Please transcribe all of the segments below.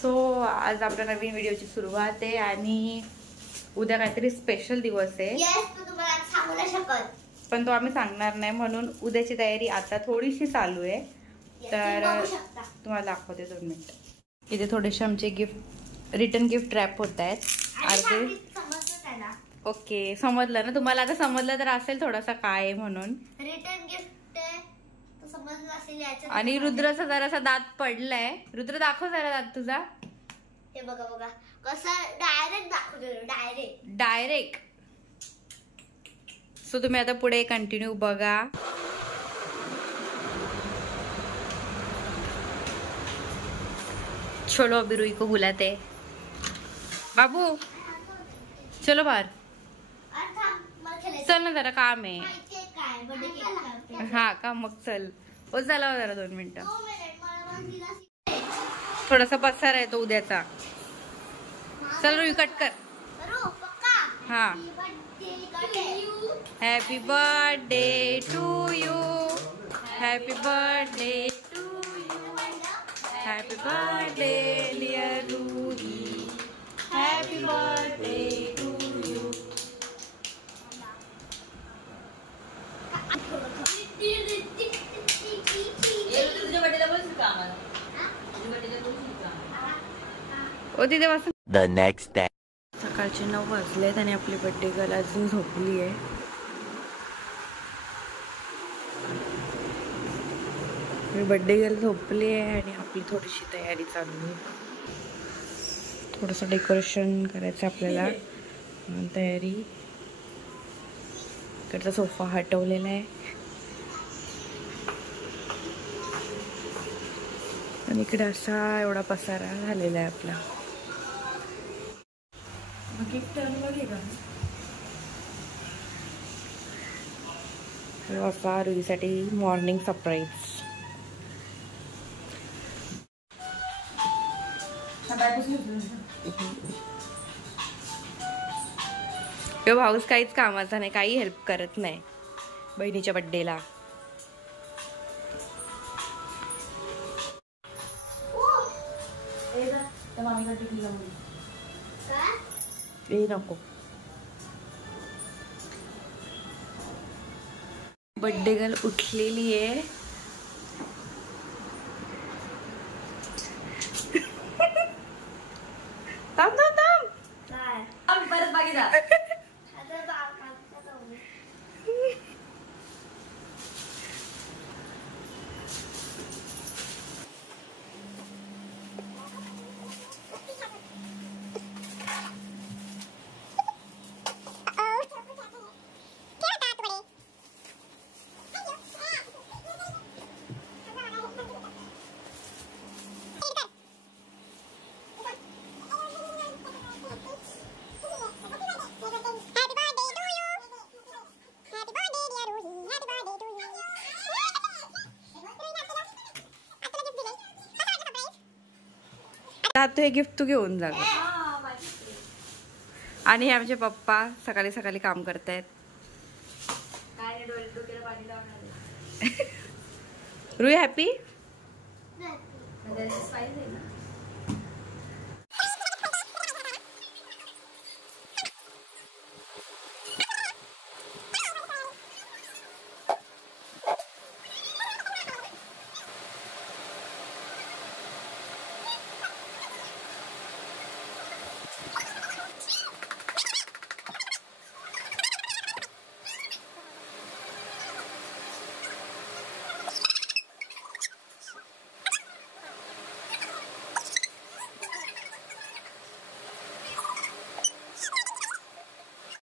So आज आपल्या नवीन व्हिडिओची सुरुवात आहे आणि उद्या काहीतरी स्पेशल दिवस आहे. तुम्हाला सांगू नाही शकत, पण तो आम्ही सांगणार नाही, म्हणून उद्याची तयारी आता थोडीशी चालू आहे. तर तुम्हाला दाखवते 2 मिनिट. इथे थोडेसे आमचे गिफ्ट रिटर्न गिफ्ट रॅप होत आहेत. अर्धे ओके समजलं ना तुम्हाला. आता समजलं तर असेल थोडासा काय आहे म्हणून. रिटर्न गिफ्ट समजलं असेल. आणि रुद्राचा जरासा दात पडलाय. रुद्र दाखव जरा दात तुझा. हे बघा बघा कसं डायरेक्ट दाखवतो. डायरेक्ट. सो तुम्ही आता पुढे कंटिन्यू बघा. चलो अभी रुई को बुलाते. बाबू चलो बाहर. चल ना जरा काम आहे. हा का मग चल. हो चला जरा 2 मिनिटं. थोडासा पसार आहे तो उद्याचा. चल रुई कट कर. हा. Happy birthday to you. Happy birthday to you. Happy birthday dear Ruhi. Happy birthday to you. The next day. सकाळचे 9 वाजलेत आणि आपली बर्थडे गर्ल अजून झोपली आहे. बर्थडे गर्ल झोपली आहे आणि आपली थोडीशी तयारी चालू आहे. थोडंसं डेकोरेशन करायचं आपल्याला. तयारी. इकडचा सोफा हटवलेला आहे आणि इकडे असा एवढा पसारा झालेला आहे आपला. गिफ्ट असा रुईसाठी मॉर्निंग सरप्राईज. भाऊस काहीच कामाचा नाही, काही हेल्प करत नाही बहिणीच्या बर्थडेला. नको. बर्थडे गर्ल उठलेली आहे. थांब थांब थांब. परत बाकी जा. आता हे गिफ्ट तू घेऊन जा. आणि हे आमचे पप्पा सकाळी सकाळी काम करतायत. रुई हॅपी.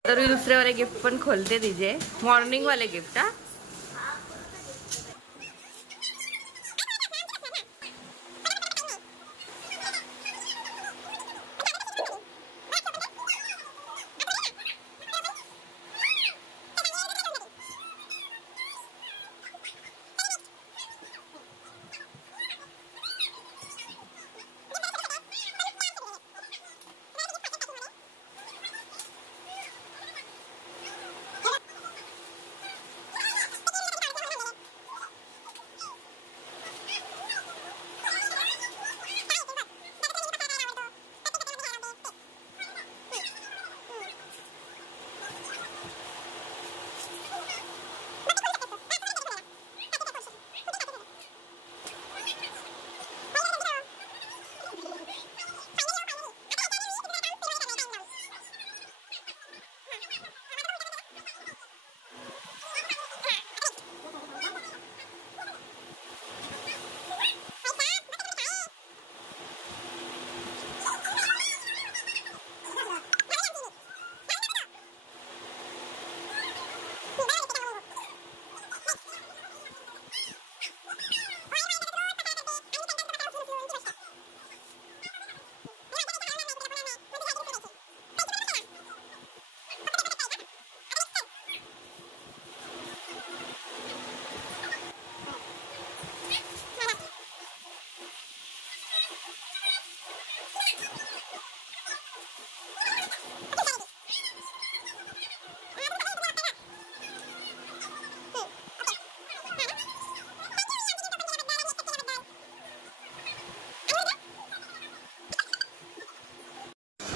तर मी दुसरे वाले गिफ्ट पण खोलते तिचे. मॉर्निंग वाले गिफ्ट. हा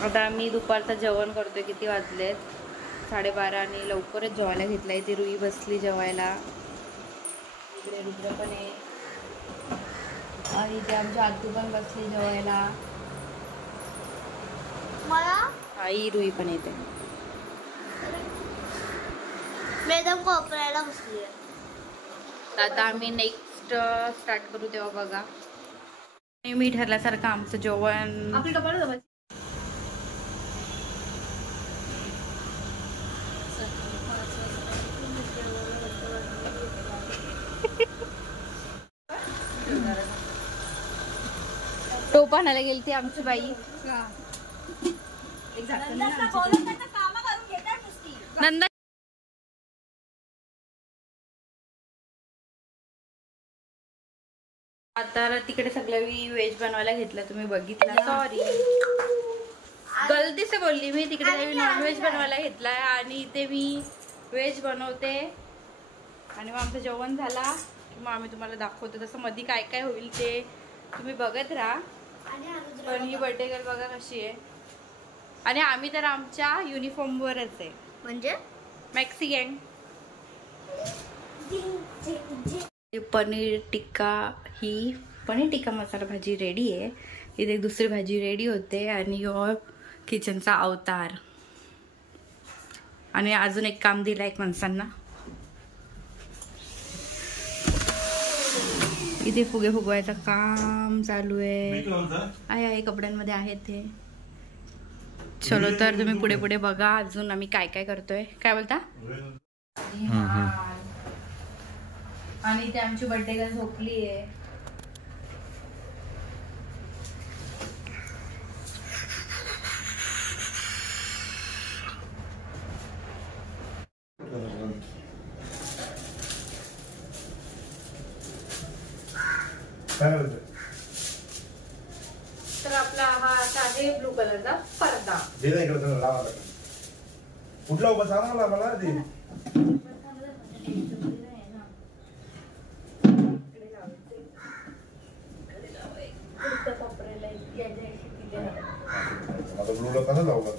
आता आम्ही दुपारचं जेवण करतोय. किती वाजलेत? 12:30. आणि लवकरच जेवायला घेतला. इथे रुई बसली जेवायला. इकडे रुद्र पण आहे आणि इथे आमची आतू पण बसली जेवायला. मला आई रुई पण येते. मॅडम कोपऱ्याला बसली. आता आम्ही नेक्स्ट स्टार्ट करू तेव्हा बघा. मी ठरल्यासारखं आमचं जेवण आपली डबल टोप आणायला गेली ती आमची बाई. नंदा आता तिकडे सगळ्या व्हेज बनवायला घेतलं. तुम्ही बघितलं. सॉरी, गलती से बोलली मी. तिकडे नॉनव्हेज बनवायला घेतलाय आणि इथे मी व्हेज बनवते. आणि मग आमचं जेवण झाला की मग आम्ही तुम्हाला दाखवतो. तसं मध्ये काय काय होईल ते तुम्ही बघत राहा. पण ही बर्थडे गर्ल बघा कशी आहे. आणि आम्ही तर आमच्या युनिफॉर्मवरच आहे, म्हणजे मॅक्सी गँग. पनीर टिक्का, ही पनीर टिक्का मसाला भाजी रेडी आहे. इथे एक दुसरी भाजी रेडी होते. आणि योर किचनचा अवतार. आणि अजून एक काम दिलं एक माणसांना. इथे फुगे फुगवायचं काम चालू आहे. कपड्यांमध्ये आहेत ते. चलो तर तुम्ही पुढे पुढे बघा अजून आम्ही काय काय करतोय. काय बोलता? आणि इथे आमची बर्थडे गर्ल झोपली आहे. तर आपला हा आहे ब्लू कलरचा पडदा. कुठला उभा सांगा मला मला ते. आता ब्लूला कसं लावलं?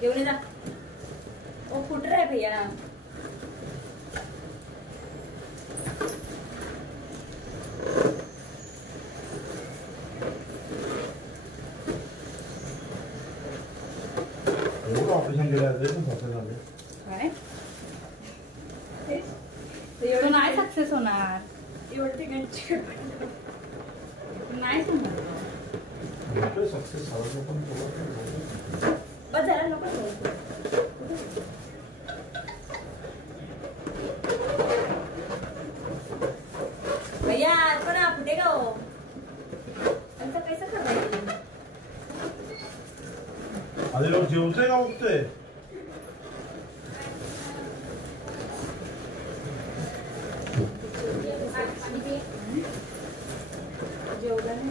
घेऊन जा. ओ फुट रहा है भैया. ऑपरेशन केलं काय एवढं नाही सक्सेस होणार. एवढं ठिकाणी नाही होणार. सक्सेस झालं पण बस झालं नको. भैया पण कुठे का हो असं कैसे करायचं. आधी लोक जेवतोय का उठतोय. जेवला नाही.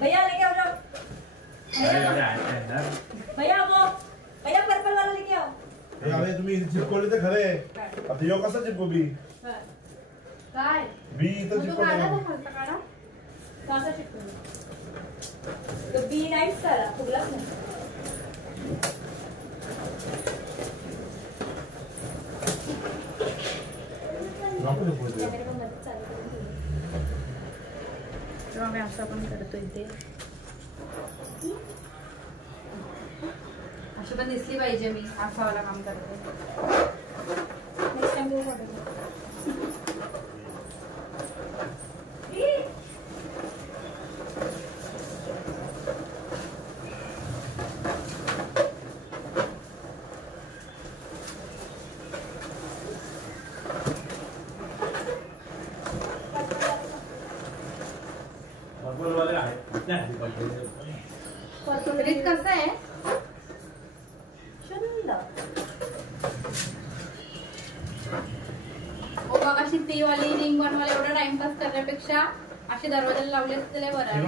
भैया लेके आओ जाओ. भैया वो भैया पर्पल वाला लेके आओ. अरे तुम्ही चिपकवले तर खरे. आता यो कसा चिपको बी काय बी इथं चिपकवलं. कसा चिपकवलं तो बी नाहीच झाला. फुगलाच नाही. आम्ही असं पण करतो इथे. अशी पण दिसली पाहिजे. मी असावाला काम करते. नेक्स्ट टाइम रीत कसं आहे. ओ बघ अशी ती वाली रिंग बनवायला एवढा टाइमपास करण्यापेक्षा अशी दरवाजाला लावले असते बरं आहे.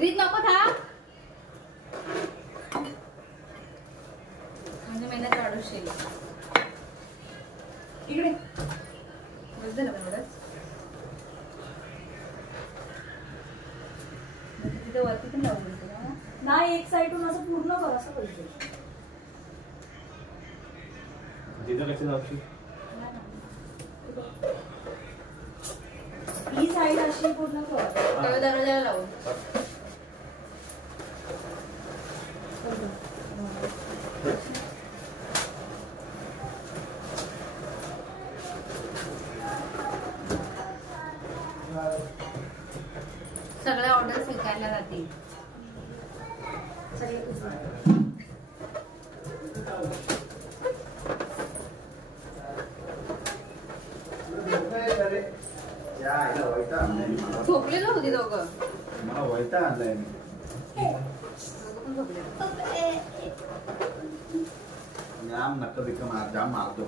रीत नको था म्हणजे मेहनत वाढवशील. इकडे बस झालं एवढंच. तिथे वरती पण लावून देतो ना. नाही एक साईडून असं पूर्ण कर असं पाहिजे. तिथं कशी लावशी ही साईड अशी पूर्ण कर. तेव्हा दरवाजाला लावून सगळ्या ऑर्डर स्वीकारल्या जातील. झोपलेलं होती दोघं. मला वैता आणलाय मी. जाम नक्का बिक्का मार जाम मारतो.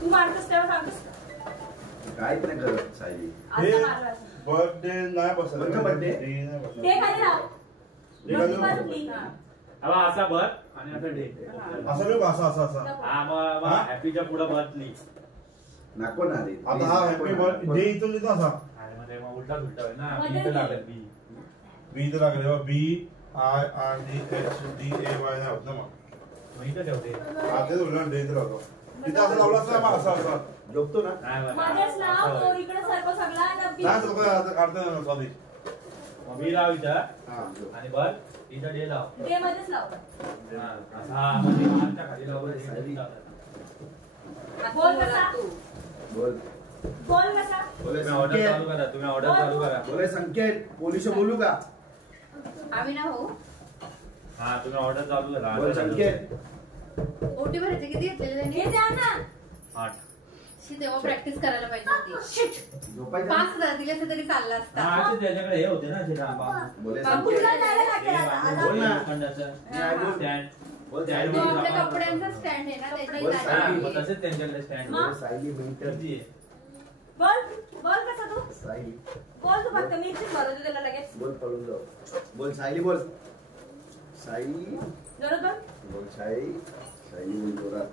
तू मारतोस तेव्हा सांगतोस काहीच नाही करत सायली. आता मारला असं. बर्थडे नाही बसत. ते खाली लाव. दोन्ही बाजू clean. हवा असा भर आणि असं डे असं लोक असं असं असं. हा मग हॅपीच्या पुढे भरली नको ना रे. आता हा हॅपी बर्थडे इथून लिहितो असा. आणि मग ते मग उलटा सुलटा आहे ना. मध्ये बी तर लागेल बी. बी तर लागले B I R D H D A Y नाही होत ना मग. मग इथं ठेवते. हा तेच उलट डे तर होतो. तिथे असं लावलं असतं मग असं असं झोपतो ना. नाही बरं. मध्येच लाव तो इकडे सर्व सगळा डब्बी. नाही तो आता काढतो ना सॉरी. मग बी लाव इथं हा आणि भर इथं डे लाव. ते मध्येच लाव. हा असं हा म्हणजे आमच्या खाली लाव बरं. सायली. बोल कसा बोल बोल कसा बोले तुम्ही ऑर्डर संकेत. चालू करा. तुम्ही ऑर्डर चालू करा. बोले संकेत पोलिस बोलू का. आम्ही ना हो हा तुम्ही ऑर्डर चालू करा. बोल संकेत. ओटी भरायचे किती घेतलेले त्यांनी? हे द्या ना. 8. शी तेव्हा प्रॅक्टिस करायला पाहिजे होती. झोपायचं. 5,000 दिले असते तरी चालला असता. हा असे त्याच्याकडे हे होते ना असे बोले बाबूला संकेत. जायला लागेल आता. बोल ना. स्टँड बोल तो सायली. आपल्या कपड्यांचा स्टँड आहे ना बोल त्याच्या सायली. तसेच त्यांच्याकडे स्टँड मग? सायली मिनिटं. बोल बोल कसा तू सायली बोल तू फक्त मी इथेच भरवते त्याला लगेच. बोल पळून जाऊ. बोल सायली बोल. सायली जोरात बोल. बोल सायली. सायली बोल जोरात.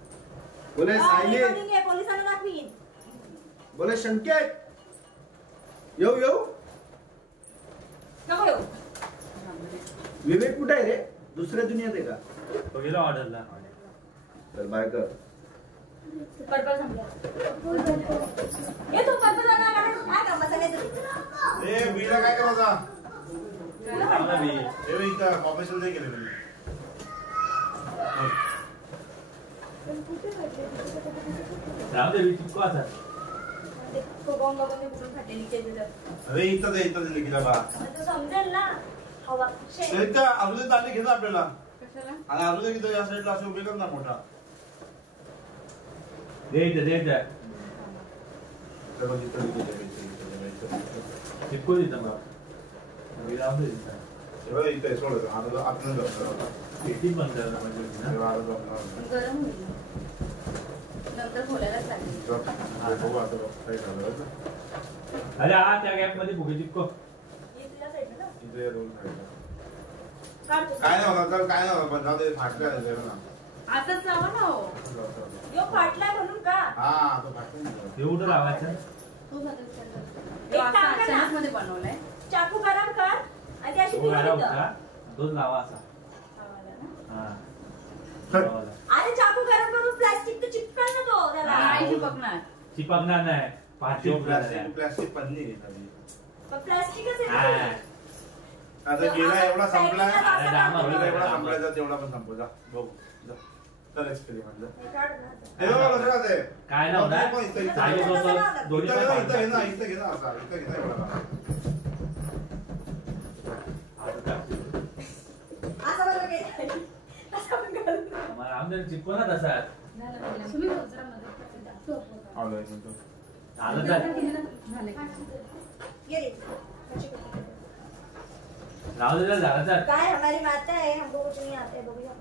बोले हा, सायली. recording आहे, पोलिसांना दाखवीन. बोले संकेत. येऊ येऊ. नको येऊ. विवेक कुठे आहे रे. दुसऱ्या दुनियात आहे का. तो गेला ऑर्डरला. चल बाय कर. पर्पल संपला. ये तू पर्पल आला काढून काय कामाचा नाही तू. ए बीला काय करायचा. चांगला बी. हे इथं ऑफिसला नाही गेले मी. राहू दे बी चिपको असा. तो बॉम्ब बघून कुठून फाटलेली केली तर. अरे इथं दे इथं दिली की बा. तू समजेल ना. हवा. इथं अजून दांडी घे ना आपल्याला. कशाला? आणि अजून इथं या साईडला असं उभे कर ना मोठा. दे इथं दे इथं. चलो इथं इथं चिपको इथं मग. बी राहू दे इथं. हे इथं सोड. आता आपण जाऊ. किती बंद करणार म्हणजे ना. गरम होईल नंतर खोलायला चालेल. अरे हा त्या गॅप मध्ये फुगे चिपको. ये तुझ्या साईडला ना. इथे रोल खायला. काढ तू. काय नाही होणार तर काय नाही होणार पण जाऊ दे फाटलं ना. आताच लावा ना हो. यो फाटलाय म्हणून का. हा तो फाटलं. ते उठं लावायचं. तू घालून चालला. एक तो असा काम कर ना. अचानक मध्ये बनवलाय. चाकू गरम कर आणि अशी तो फिरव गाडा इथं. उठा. दोन लावा असा. हा. लावायला. अरे चाकू गरम करून प्लास्टिक तर चिपकाल ना तो त्याला. हा. नाही चिपकणार. चिपकणार नाही. पाठी प्लास्टिक पन्नी घेतली. पण प्लास्टिकच हा. आहे ना. आता गेला एवढा संपला. पॅकिंगला अरे रामा, एवढा एवढा संपलायचा तेवढा पण संपू. जा बघू जा. तर एक्सपेरिमेंट. हे काढ ना. हे बघा कसं काय. काय नव्हतं पण इथं इथं चाळीस होतं. दोन्ही इथं पण इथं घे ना पाडतात. इथं घे ना असा इथं घे ना एवढा. आता टाक. असं बघा काय. असं पण करू. आम्हाला आमदार चिपको ना तसा. तुम्ही वज्रामध्ये आलो एक मिनिट. आलं तर झाले. ये रे. राहू दे झालं तर. काय हमारी माता है हमको कुछ नहीं आता है बघूया.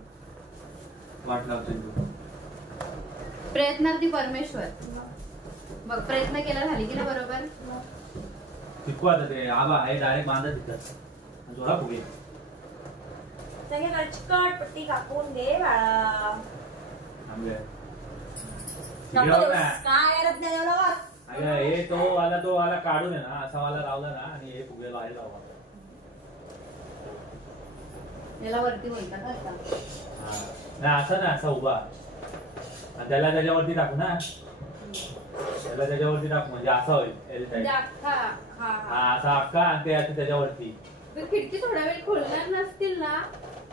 वाट लावतो तू. प्रयत्नार्थी परमेश्वर. बघ प्रयत्न केला झाली की ना बरोबर. चिपको आता ते आबा आहे डायरेक्ट बांधा तिथं. जोडा फुगे. सगळे कटकट पट्टी कापून दे बाळा. थांबले. नको देऊस. काय करत नाही एवढं बस. अगं हे तो वाला काढून आहे ना असा वाला लावला ना आणि हे फुगे लावायला लावा. याला वरती बोलतात आता. नाही असं ना असा उभा आणि त्याला त्याच्यावरती टाकू ना. त्याला त्याच्यावरती टाकू म्हणजे असा होईल L म्हणजे type. अख्खा हा असा अख्खा आणि ते आता त्याच्यावरती. तर खिडकी थोडा वेळ खोलणार नसतील ना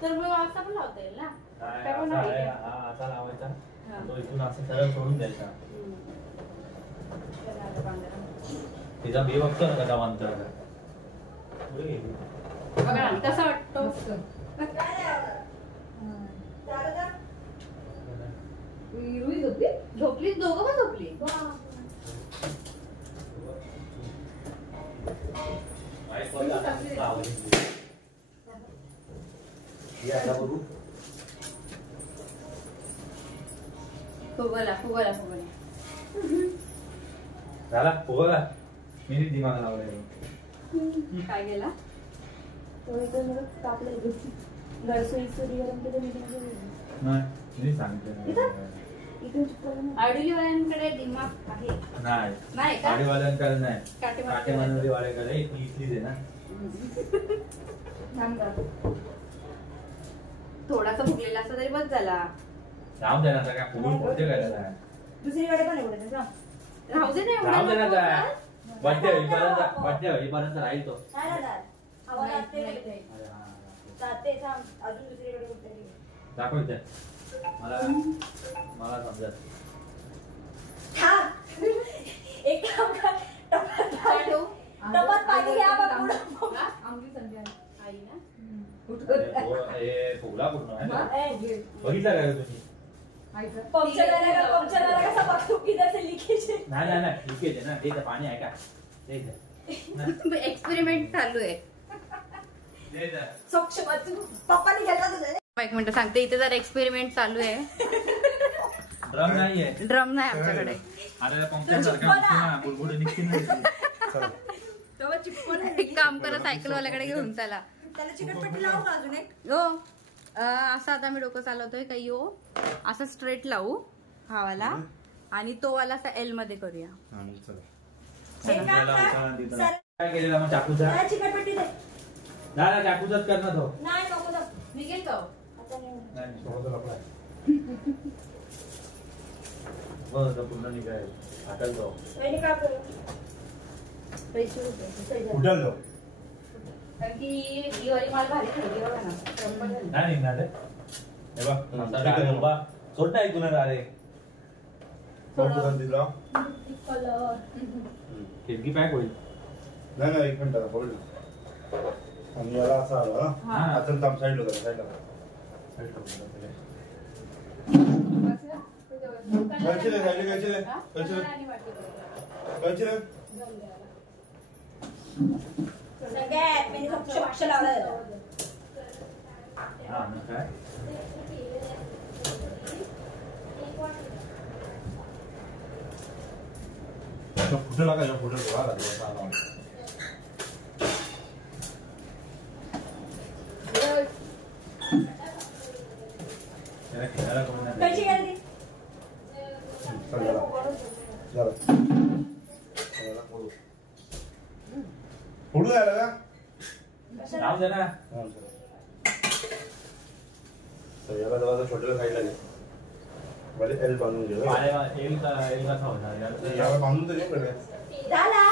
तर मग असा पण लावता येईल ना. नाही, त्या पण असा आहे आहे, का? हा असा लावायचा हा. तो इथून असं सरळ सोडून द्यायचा. तिचा बी बघतो ना कसा बांधतो बघा ना कसा वाटतो. रुई झोपली दोघं पण झोपली. फुगला झाला फुगला मी दिमाग लावलाय. काय गेला. नाही सांगितलं आडुलीवाल्यांकडे दिमाग आहे. नाही नाही का? गाडीवाल्यांकडे नाही काटेमार- काटेमानवरी वाड्याकडे ती इथलीच आहे ना. थोडासा फुगलेला असता तरी बस झाला. राहून दे ना आता काय फुगून पोहोचे काय त्याला. दुसरीकडे पण एवढं राहू दे नाही राहून दे ना एवढं काय नको. बड्डे होईपर्यंत राहील तो. नाही राहणार. हवा नाही, लागते नाही, कुठे. नाही. अरे हा, जाते थांब. अजून दुसरीकडे कुठे. दाखव इथे. मला समजत थांब. एक काम कर. काय ठेवू? डब्यात पाणी घ्या बघ पुढं. हा? आमची संध्या आई ना. हे फुगला पूर्ण आहे ना. ए, बघितला काय तुम्ही. पंक्चर झाला कसा बघतो किधर से लीकेज आहे. नाही लिकेज आहे ना ते इथं पाणी आहे का ते इथं. एक्सपेरिमेंट चालू आहे. ते इथं. स्वच्छ पप्पानी घेतला तुझे. एक मिनिट सांगते इथे जर एक्सपेरिमेंट चालू आहे. ड्रम नाहीये. ड्रम नाही आमच्याकडे. अरे पंक्चर सारखा दिसतो ना बुडबुडे निघते ना. तेव्हा चिपकून एक काम करा सायकलवाल्याकडे घेऊन चला. त्याला चिकटपट्टी लावू का अजून एक. हो असं आता मी डोकं चालवतोय काही हो असं स्ट्रेट लावू हा वाला आणि तो वाला असा एल मध्ये करूया. एक काम कर. सर, काय केलेला मग चाकूचा. त्याला चिकटपट्टी दे. नाही चाकूचाच कर ना तो. नाही नको नको. मी घेतो. आता नाही. नाही थोडंसं लपडा बस पूर्ण निघाय हाताल तो. वहिनी काय करू. उठल तो. कारण की ही वाली मला भारी खायची बघा ना. क्रम्बल झाली. नाही निघणार रे. हे बघ आता डायरेक्ट उभा सोडता ऐकून अरे दिला खिडकी पॅक होईल. नाही एक मिनिट आता बोल. आणि याला असा आला हा. आता थांब साईडला करा साईडला कैची रे साईडला कैची रे कैची रे कैची रे. सगळ्यात मी स्वच्छ भाषा लावलं. हा मग काय फुटेला का फुटेल तो त्याला खेळायला कोण कशी नाही. गेली. फोडू द्यायला का. राहू दे ना. याला जवळ छोट्याला साईडला घे. म्हणजे एल बांधून घे. येईल कसा होणार याला बांधून तर घे. झाला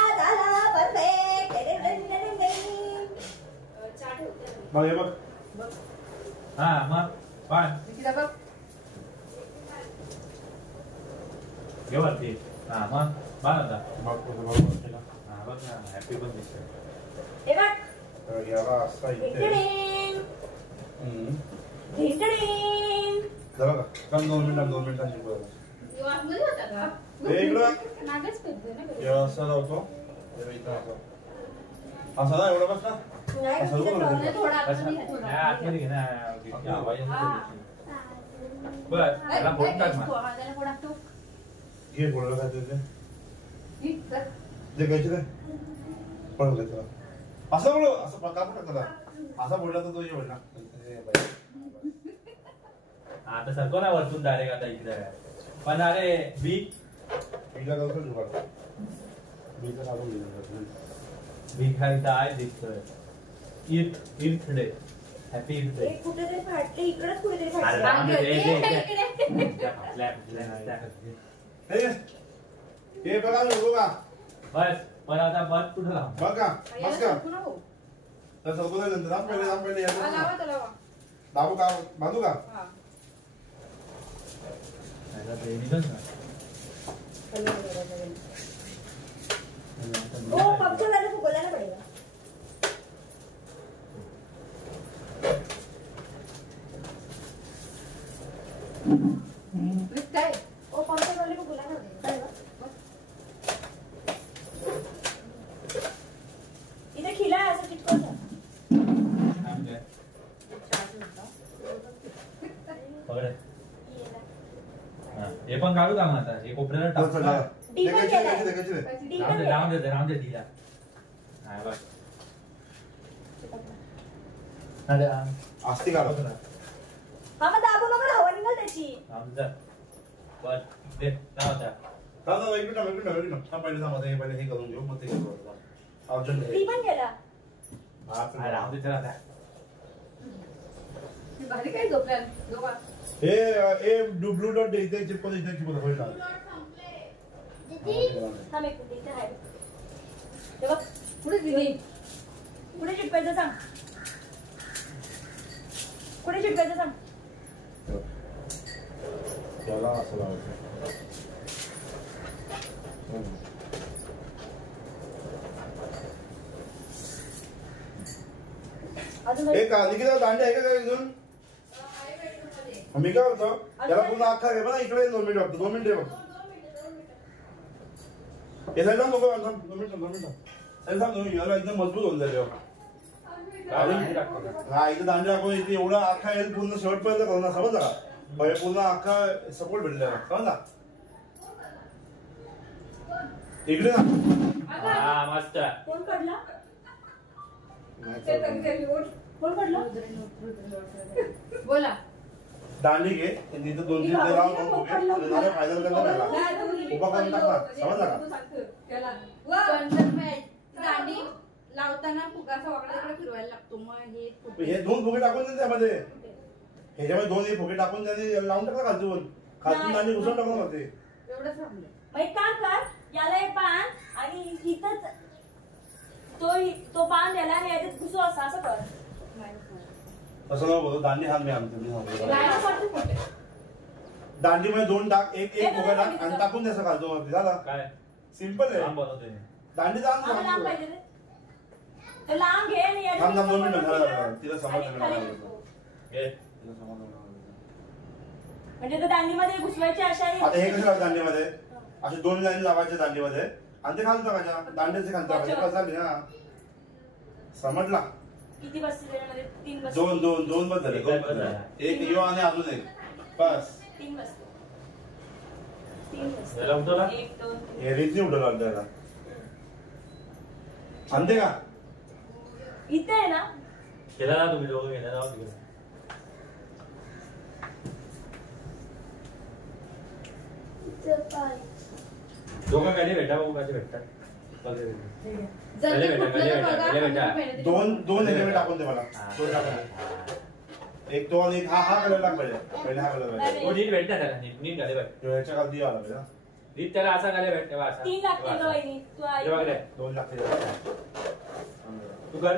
परफेक्ट. मग हे बघ हा मग पण घे वरती. हा मग बाळ आता हा बघ ना हॅपी पण दिसतंय. हे बघ. याला असा इथे ढिंढिढिंग. हम्म. ढिंढिढिंग. झालं का. काम 2 मिनिटांनी शिकवलं. वासमध्ये होता का? इकडं नागच करतोय ना घरी. हे असं लावतो. हे इथं असं. असं ना एवढं बस ना. नाही असं तिथे नको ठेवलं. करू. थोडा बस आतमध्ये घे, थोडा. ना. आतमध्ये घे ना. खिडकी आवाज येतो हा. त्याची. बस त्याला फोडून टाक मग. हा, त्याला फोडा तो. घे बोलायला काय ते. ही, चल. जे घ्यायचे ते पळू दे त्याला. असं बोलू असं प्रकार पण त्याला असा बोलला तर तो ये बोलला. आता सरको ना वरतून डायरेक्ट आता इकडे पण अरे बी हिला जाऊ जुगाड. मी तर काढून दिलं. मी खायचं आहे दिसतोय. Eid day. Happy Eid day. कुठेतरी फाटले इकडेच कुठेतरी अरे फाटले राम दे, दे, दे. इकडे हे बघा नको का बस पण आता बस कुठं लाव बघा बस का तर सरकू नाही नंतर दाम पहिले दाबू का बांधू का ओ पक्का झालं फुगवल्याला पडेगा ओ पक्का झालं फुगवल्याला पडेगा इथे खिला आहे असं चिटकवून हे पण काढू का मग आता हे कोपऱ्याला टाकू का? राम दे दिला हा बस असती का हा मग दाबू नका हवा निघाल त्याची राम दे बस दे ना होता एक मिनिट पहिले सांगा हे करून घेऊ मग ते करू अर्जंट ती पण गेला राम दे चला भारी काय झोपल्या दोघा हे ब्लू डॉट इथे चिपकून होईल ना हा मी कुठे इथे आहे ते बघ पुढे दिली कुठे चिटकायचं सांग कुठे चिटकायचं सांग त्याला असं लावायचं अजून एक निकिता दांडे आहे का काय अजून मी काय होतो त्याला पुन्हा अख्खा घे बघा इकडे 2 मिनिट वाटतं 2 मिनिट बघ हे साईड नको 2 मिनिट साईड थांब याला एकदम मजबूत होऊन जाईल हा इथे दांडे टाकून इथे एवढा अख्खा येईल पूर्ण शेवटपर्यंत करू ना समजला का म्हणजे पूर्ण अख्खा सपोर्ट भेटलेला समजला इकडे हा मस्त कोण पडला ना कोण पडला बोला दांडी घे तिथे 2-3 ते लावून फायदा करता उभा करून टाकला समजला का दांडी लावताना फुगाचा वाकडा तिकडे फिरवायला लागतो मग हे 2 फुगे टाकून दे त्यामध्ये ह्याच्यामध्ये 2 हे फुगे टाकून त्याने लावून टाकला खालतून दांडी घुसवून टाकून होते एवढंच थांबलं मग एक काम कर याला एक पान आणि इथंच तो पान याला आणि याच्यात घुसू असं कर तसं नको बोलतो दांडी हात मी आणतो मी सांगतो दांडी मध्ये 2 टाक एक फुगा टाक आणि टाकून द्यायचं खालतो वरती झाला काय सिंपल आहे काम बनवतोय दांडी आम्हाला लांब पाहिजे रे. तर लांब घे आणि याच्यात थांब 2 मिनिटं घुसवून झाला तिला आणि खाली समजलं घुसव. घे म्हणजे तो दांडीमध्ये घुसवायची अशा आता हे कसं दांडीमध्ये असे 2 लाईन लावायचे दांडीमध्ये आणि ते खालून टाकायच्या दांड्याचे खालून टाकायचे कसं झाली ना समजला किती बसते त्याच्यामध्ये 3 बसते 2 बस झाले 2 बस झाले एक यो आणि अजून एक बस 3 बसते 3 बसते याला उठवला? 1 2 3 हे रीत नाही उठवलं त्याला आणते का इथे आहे ना केला ना तुम्ही दोघं गेला जाऊ तिकडे दोघं काय भेटा बघू काय भेटतात जर ते बेटा, फुटलं तर बेटा, बघा, बेटा. मेहनती- 2 ह्याच्यामध्ये टाकून दे मला 2 टाकून एक तो आणि एक हा कलर टाक पहिले हा कलर पाहिजे हो नीट भेटतात त्याला नीट झाले पाहिजे ह्याच्या खाली आला पाहिजे नीट त्याला असा घाले भेटते असा 3 लागते ग वहिनी तू आई हे बघ रे 2 लागते तू कर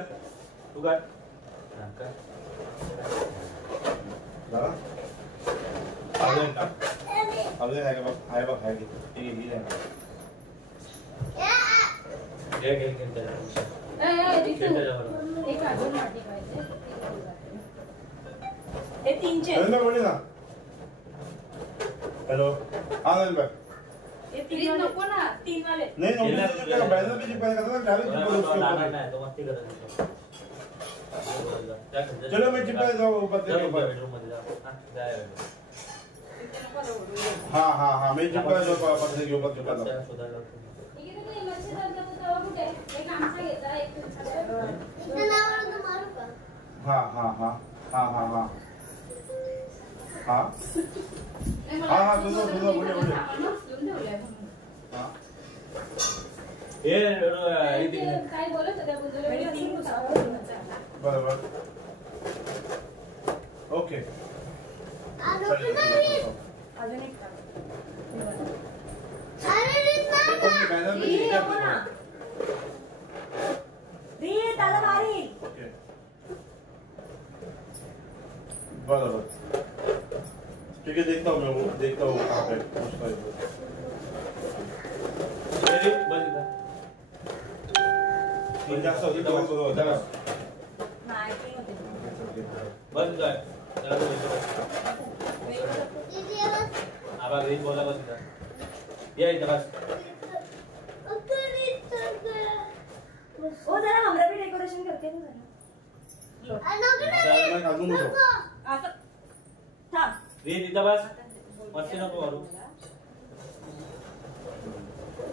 हा, कर. झाला अजून टाक अजून आहे का बघ आहे बघ आहे ठीक आहे घे त्याला. रितू, घे त्याच्याबरोबर. एक अजून वाटी पाहिजे हे 3चे नंबर बोलली ना हॅलो हा नंबर हे प्लीज 3 नको ना 3 वाले नाही नोटीस काय बॅनर पेज पाहिजे का डायरेक्ट लागत चिपकायचं नाही, तो मस्ती करत असतो. चलो मैं चिपकायला जाऊ जा पत्ते बेडरूम मध्ये जा. हा, जा. हा मी चिपकायला जाऊ पत्ते घेऊ पत्ते त्या शोधायला लावतो. इथे नावावर तर मारू का हा तुझं बोल सामान उचलून ठेवलंय म्हणून. हा काय बोलत होत्या बरोबर ओके अजून एक त्याला बारीक ओके बराबर ठीक है देखता हूँ मैं वो देखता हूँ कहाँ पे उसका तीन जास्त होती दोन जरा नाही ते होते. बंद कर त्याला आबा घरी बोला बस इथं. या इथं बस ओ जरा हमरा भी डेकोरेशन करते ना जरा. मैं अजून होतो असं थांब. रीत इथं बस मस्ती नको करू.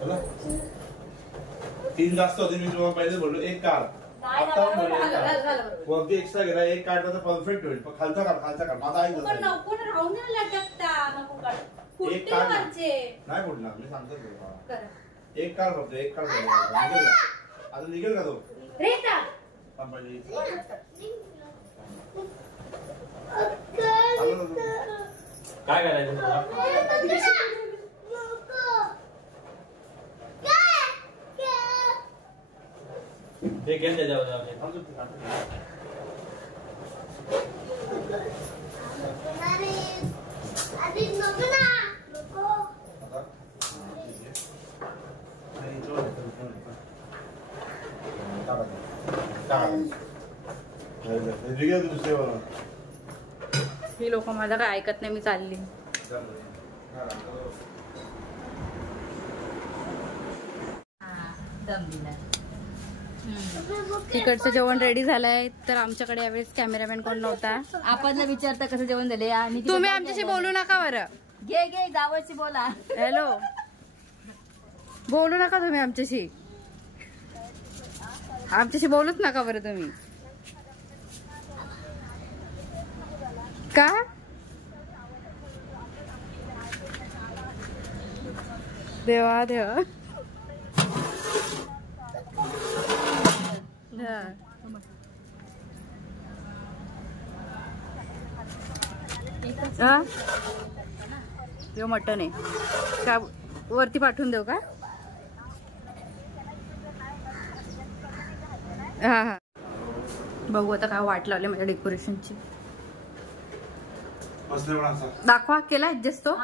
चला तीन जास्त होते मी तुम्हाला पहिले बोललो एक काढ आता बोललो एक काढ. वरती एक्स्ट्रा गेला एक काढला तर परफेक्ट होईल पण खालचा काढ माझा ऐक पण नको ना राहून ना लटकता नको काढ. फुटतील काढ ना. वरचे. नाही बोलणार मी सांगतो तुला. करा. एक काढ फक्त एक काढ निघेल का? आता निघेल का तो रेता. थांब पहिले. काय करायचं तुला? ते घे त्याच्यावर जाऊन ये. दुसरे ही लोक माझं काय ऐकत नाही मी चालली. तिकडचं जेवण रेडी झालंय तर आमच्याकडे यावेळेस कॅमेरामॅन कोण नव्हता. आपण विचारता कसं जेवण झाले आणि तुम्ही आमच्याशी बोलू नका बरं. घे घे गावाची बोला. हॅलो बोलू नका तुम्ही आमच्याशी बोलूच नका बरं तुम्ही. का देवा देवा यो मटन आहे का वरती पाठवून देऊ का? हा हा बघू आता काय वाट लावली माझ्या डेकोरेशनची. दाखवा केला ऍडजस्ट तो.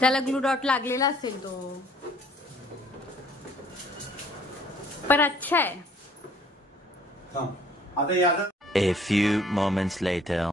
त्याला ग्लू डॉट लागलेला असेल तो पण अच्छा आहे. आता A few moments later.